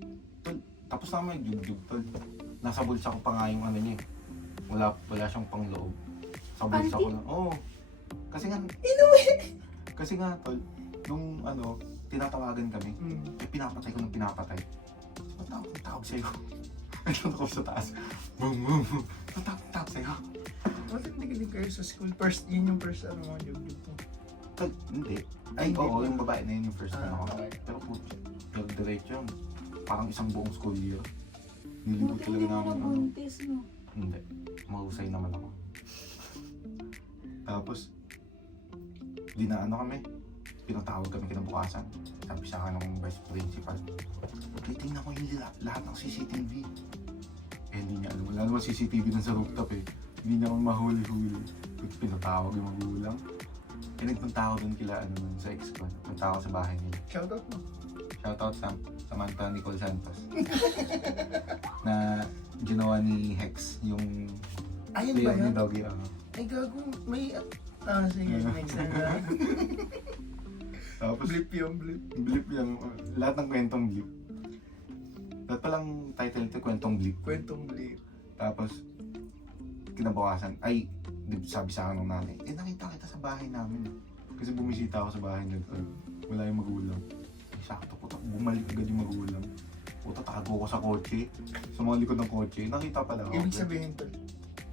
Tapos naman yung tol. Nasa bulsa ko pa nga yung niya eh. Wala siyang pangloob. Sa bulsa ko lang. Oo. Kasi nga, kasi nga tol, nung tinatawagan kami, pinapatay ko ng pinapatay. Tawag sa'yo. Ayun ako sa taas. Boom, boom, boom. Tawag sa'yo. Bakit hindi kayo sa school? Yun yung first mga jog-jog mo. Tol, hindi. Ay, Hindi oo, pa. yung babae na yun yung first time ako. Okay. Pero po, nag-diretso yun. Parang isang buong school year. Nilibot Buti talaga hindi mo namin. nabuntis, no? Hindi. Mahusay naman ako. Tapos, kami. Pinatawag kami kinabukasan. Sabi sa akin ng vice principal, titingnan ko yung lahat ng CCTV. Hindi niya alam. Wala naman CCTV dun sa rooftop eh. Hindi niya ako mahuli-huli. Pinatawag yung magulang. Nagpunta ako dun kila sa ex ko. Nagpunta ako sa bahay nila. Shoutout mo. Shoutout sa Samantha Nicole Santos. Na ginawa ni Hex yung Ayun ba Leon ni yan? Doggy. Ay gago, may... sige, next time na. Tapos Blip yung blip. blip yung lahat ng kwentong blip. Lahat palang title nito kwentong blip. Kwentong blip. Tapos kinabukasan, sabi sa akin ng nanay, nakita kita sa bahay namin. Kasi bumisita ako sa bahay nila. Wala yung magulang. Sakto po, bumalik agad yung magulang. Puta, tago ko sa kotse. Sa mga likod ng kotse, nakita pala ako. Ibig sabihin tol,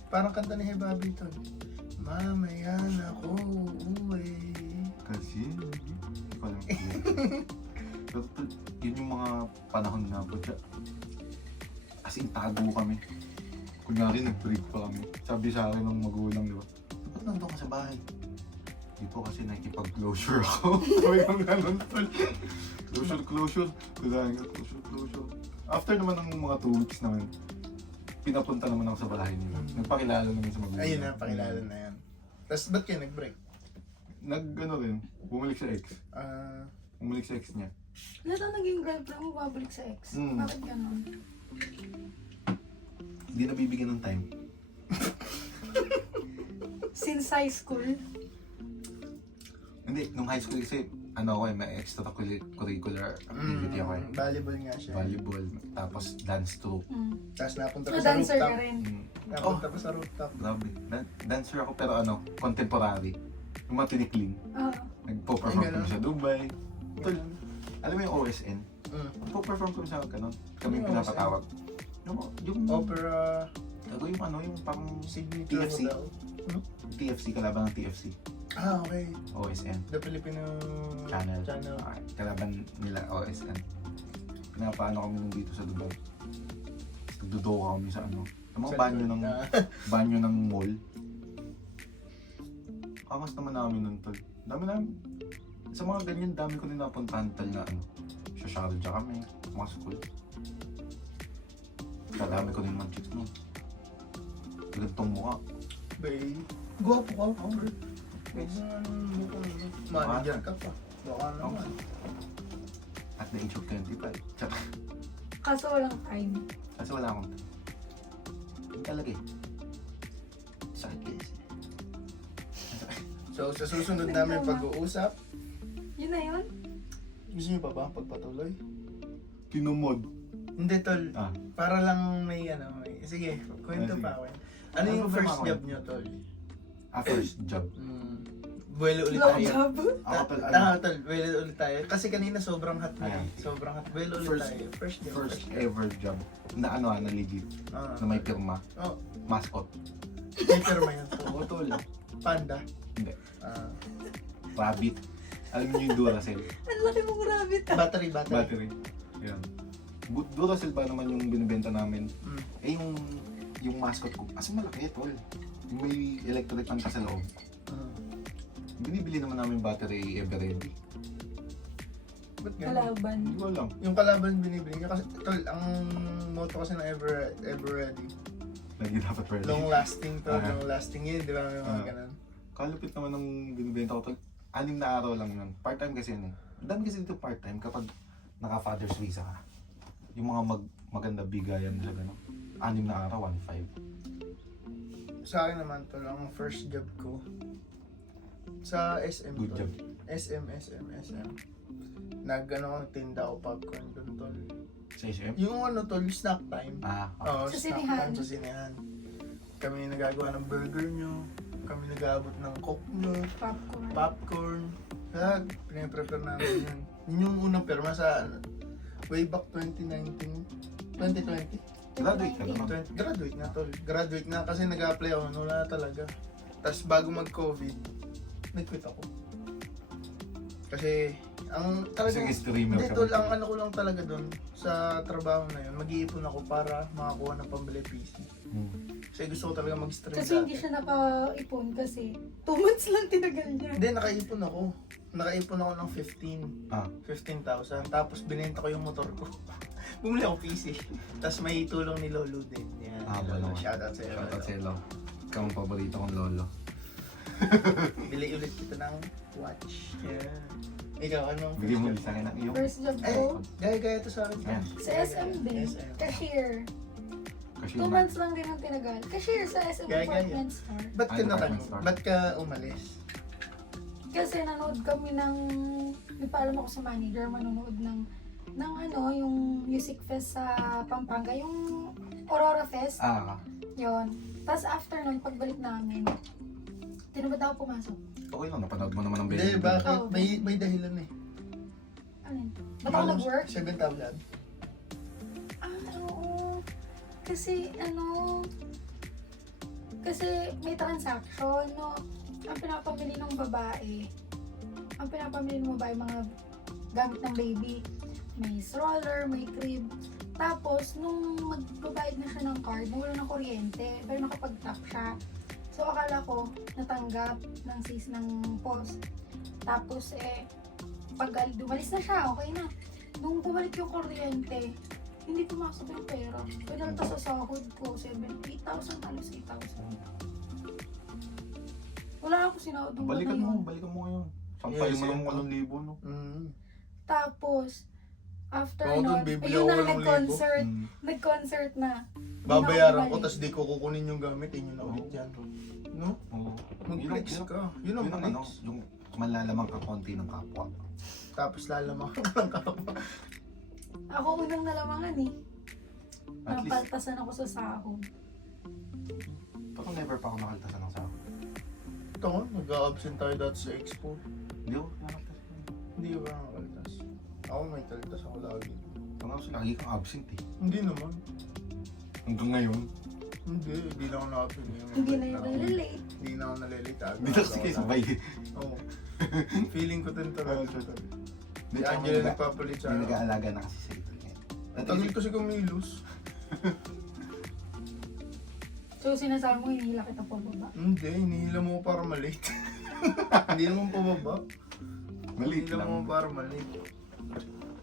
parang kanta ni Hebabi tol. Mamaya na ako uuwi. Kasi, hindi ko alam. Pero tol, yun yung mga panahon na po siya. As in, tago kami. Kunyari, nag-break pa kami. Sabi sa akin ng magulang, di ba? Ba't nandun ka sa bahay? Dito kasi nakikipag-closure ako. Sabi kang ganun, tol. Closure. Closure. After naman ng mga 2 weeks naman, pinapunta naman ako sa bahay nila. Nagpakilala naman sa magulang. Ayun na, pakilala na yan. Tapos ba't kayo nag-break? Rin, bumalik sa ex. Bumalik sa ex niya. Lahat ang naging girlfriend mo, babalik sa ex. Mm. Bakit ganon? Hindi nabibigyan ng time. Since high school, Hindi, nung high school kasi, may extracurricular activity ako eh. Volleyball nga siya. Volleyball, tapos dance troupe. Tapos napunta so pa sa dancer rooftop. ka rin. Napunta pa sa rooftop. Grabe. Dancer ako pero contemporary. Yung mga tinikling. Oo. Nagpo-perform Ay, ganun. kami sa Dubai. Tol, alam mo yung OSN? Nagpo-perform kami sa kami Yung pinapatawag. Yung Opera, yung yung pang Signature TFC. Hotel. TFC, kalaban ng TFC. Okay. OSN. The Filipino Channel. Channel. Kalaban nila OSN. Pinapaano kami nung dito sa Dubai. Nagduduko kami sa sa mga banyo ng mall. Kamas naman namin nun tol. Dami namin. Sa mga ganyan, dami ko din napuntahan tol na sa Sharjah kami, mga school. Kadami ko din mga chicks nun. Gantong mukha. Bay. Guwapo ka, Albert. Manager ka pa. Baka naman. At the age of 25. Tsaka, Kaso walang time. kasi wala akong yun talaga eh. Sakit kasi. So, sa susunod namin pag-uusap, Yun na yun? gusto niyo pa ba pagpatuloy? Tinumod. Hindi, tol. Ah. Para lang may Sige, kwento Sige. pa ako. Ano yung Ano first problema ko? job niyo, tol? First job. Buwelo ulit Long tayo. job? Ako tol, Tol, buwelo ulit tayo. Kasi kanina sobrang hot na Ayan. Sobrang hot. Buwelo ulit First- tayo. First job. first ever job. Na na legit. Na may pirma. Oh, Mascot. may pirma yan. Oo tol. Panda. Hindi. Ah, Rabbit. Alam niyo yung Duracell. Ang laki mong rabbit ah. battery. Battery. Yan. Duracell ba naman yung binibenta namin? Mm. Yung yung mascot ko, as malaki tol. Yung may electric fan pa sa loob. Binibili naman namin battery ever ready. Ba't ganun? Kalaban. Hindi ko alam. Yung kalaban binibili niya kasi, tol, ang motto kasi ng ever ready. Lagi dapat ready. Long lasting to, Ah. long lasting yun, di ba? May mga Ah. ganun. Kalupit naman ng binibenta ko tol. 6 na araw lang yun. Part-time kasi yun eh. Dami kasi dito part-time kapag naka-father's visa ka. Yung mga maganda bigayan nila gano'n. 6 na araw, 1.5. Sa akin naman tol, ang first job ko sa SM Good tol. job. SM. Nag-ano, tinda ako popcorn doon tol. Sa SM? Yung ano tol, snack time. Ah, Oo, Sa snack sinehan. time sa sinehan. Kami nagagawa ng burger nyo. Kami nag-aabot ng coke nyo. Popcorn. Popcorn. Kaya pinaprepare namin yun. Yun yung unang pirma sa way back 2019. 2020. graduate ka naman. Graduate na tol. Graduate na kasi nag-apply ako. Wala talaga. Tapos bago mag-COVID, nag-quit ako. Kasi ang Kasi talagang streamer hindi ka. tol, ang ano ko lang talaga doon sa trabaho na yun, mag-iipon ako para makakuha ng pambili PC. Kasi gusto ko talaga mag-stream Kasi hindi siya naka-ipon kasi 2 months lang tinagal niya. Hindi, nakaipon ako. Nakaipon ako ng 15,000. Tapos binenta ko yung motor ko. Bumili ako PC. Tapos may tulong ni Lolo din. Yan. Lolo. Shoutout sa iyo. Shoutout sa Elo. Ikaw ang paborito kong lolo. Bili ulit kita ng watch. Yan. Ikaw, anong Bigyan mo first sa akin ng iyong First job Eh, ko, gaya-gaya to sa akin. Ayan. sa SM din. SM. Cashier. kasi 2 months lang din ang tinagal. Cashier sa SM Gaya-gaya. Department Store. Ba't ka Ano, na department store? Ba't ka umalis? Kasi nanood kami ng, nagpaalam ako sa manager, manonood ng ano, yung music fest sa Pampanga, yung Aurora Fest, yon. Tapos after nun, pagbalik namin, tinubad ako pumasok. okay lang, napanood mo naman ang Hindi, video. bakit? Oh. May dahilan eh. Ano yun? Ba't ako nag-work? 7,000. Oo. Kasi, kasi may transaction, no? Ang pinapamili ng babae, mga gamit ng baby. May stroller, may crib. Tapos, nung magbabayad na siya ng card, nawala ng kuryente, pero nakapag-tap siya. So, akala ko, natanggap ng sis ng post. Tapos, pag dumalis na siya, okay na. Nung bumalik yung kuryente, hindi pumasok yung pera. Pinalta sa sahod ko, 8,000, halos 8,000. Wala ako sinahod nung Balikan yun. mo ngayon. Sampay Yes, mo ng yeah. 8,000, no? Tapos, after Oo, dun, nun, bibili ayun ako na, ng nag-concert. Mm. Nag-concert na. Babayaran ko, Hindi na tapos di ko kukunin yung gamit, yun na ulit yan. No? Oo. Mag-flex ka. Yun ang Yun ang ano, flex. yung malalaman ka konti ng kapwa. Tapos lalaman ka ng kapwa. Ako unang nalamangan eh. At least, Napaltasan ako sa sahod. parang never pa ako nakaltasan ng sahod. Ito nga, nag-absent tayo dati sa expo. Hindi ako nakaltas. Hindi ba nakakaltas? Ako may kaltas ako lagi. Parang ako lagi kang absent eh. Hindi naman. Hanggang ngayon. Hindi na ako na-absent. Hindi na yun nalilate. Hindi na ako nalilate. Hindi na kasi kayo sabay. Oo. Feeling ko din talaga. Hindi Si Angela nagpapalit sa Hindi ano. nag-aalaga na kasi sa ito. Tagal kasi kumilos. So sinasabi mo, hinihila kita pa baba. Hindi, hinihila mo ko para malate. Hindi naman pababa. Malit Hinihila mo lang. ko para malate.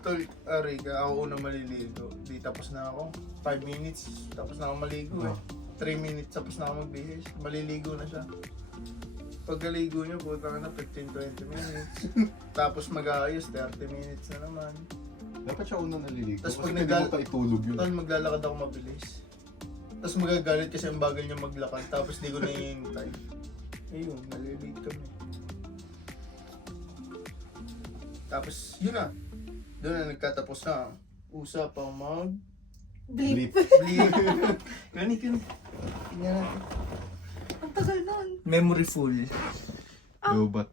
Tol, Riga, ako una maliligo. Di tapos na ako. 5 minutes, tapos na ako maligo eh. 3 minutes, tapos na ako magbihis. Maliligo na siya. Pagkaligo niya, puta ka na 15-20 minutes. Tapos mag-aayos, 30 minutes na naman. Dapat siya unang naliligo. Tas Kasi pag pwede mo pa itulog yun. Tol, maglalakad ako mabilis. Tapos magagalit kasi ang bagal niya maglakad. Tapos di ko na hihintay. Ayun, nalilate kami. Tapos, yun na. Doon na nagtatapos na. Usapang mag... Bleep. Bleep. Gani, Tingnan natin. Ang tagal nun. Memory full. Lobat.